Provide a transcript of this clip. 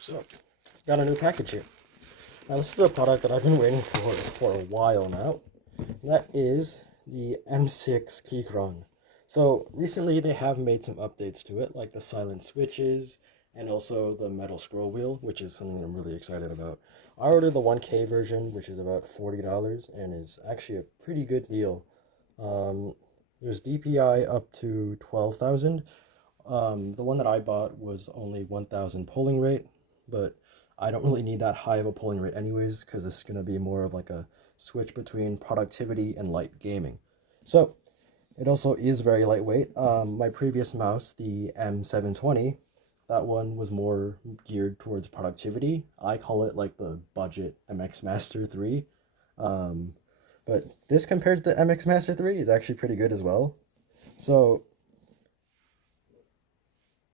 So, got a new package here. Now, this is a product that I've been waiting for a while now. That is the M6 Keychron. So, recently they have made some updates to it, like the silent switches and also the metal scroll wheel, which is something I'm really excited about. I ordered the 1K version, which is about $40 and is actually a pretty good deal. Um, there's DPI up to 12,000. The one that I bought was only 1,000 polling rate, but I don't really need that high of a polling rate anyways, because this is going to be more of like a switch between productivity and light gaming. So it also is very lightweight. My previous mouse, the M720, that one was more geared towards productivity. I call it like the budget MX Master 3. Um, but this compared to the MX Master 3 is actually pretty good as well. So